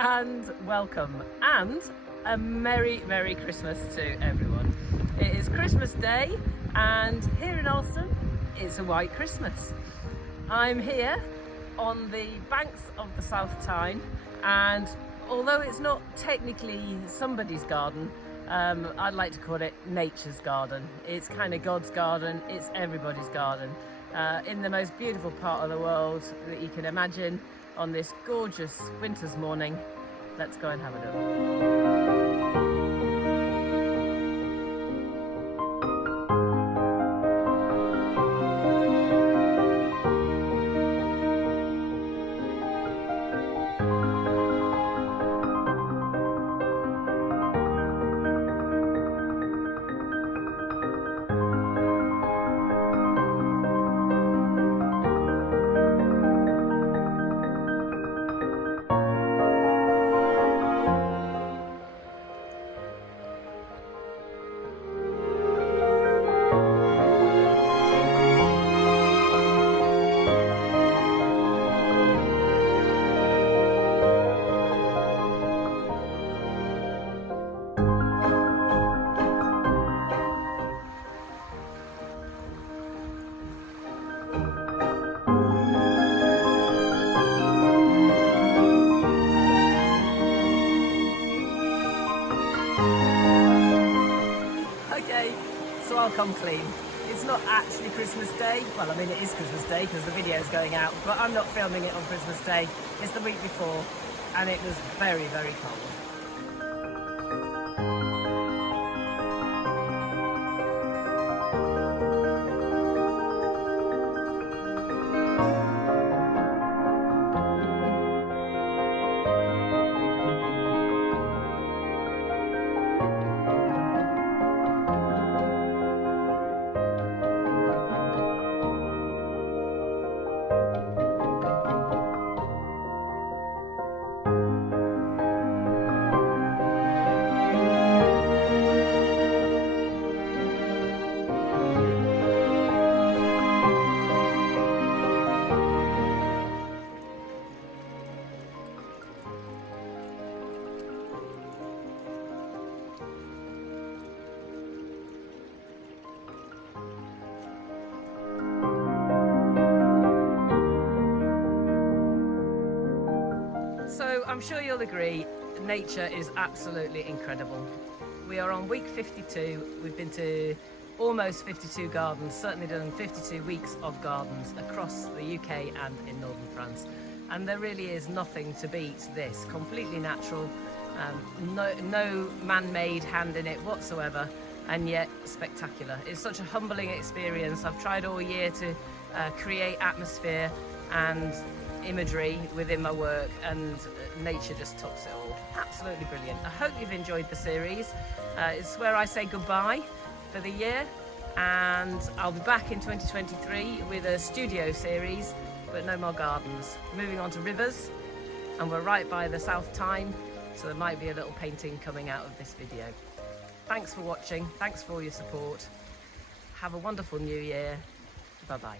and welcome, and a Merry Christmas to everyone. It is Christmas Day, and here in Alston it's a white Christmas. I'm here on the banks of the South Tyne, and although it's not technically somebody's garden, I'd like to call it nature's garden. It's kind of God's garden, it's everybody's garden. In the most beautiful part of the world that you can imagine on this gorgeous winter's morning. Let's go and have a look. So I'll come clean. It's not actually Christmas Day. Well, I mean, it is Christmas Day because the video is going out, but I'm not filming it on Christmas Day. It's the week before, and it was very cold. So I'm sure you'll agree, nature is absolutely incredible. We are on week 52. We've been to almost 52 gardens, certainly done 52 weeks of gardens across the UK and in northern France. And there really is nothing to beat this. Completely natural, no man-made hand in it whatsoever, and yet spectacular. It's such a humbling experience. I've tried all year to create atmosphere and imagery within my work, and nature just tops it all. Absolutely brilliant. I hope you've enjoyed the series. It's where I say goodbye for the year, and I'll be back in 2023 with a studio series, but no more gardens. Moving on to rivers, and we're right by the South Tyne, so there might be a little painting coming out of this video. Thanks for watching. Thanks for all your support. Have a wonderful new year. Bye bye.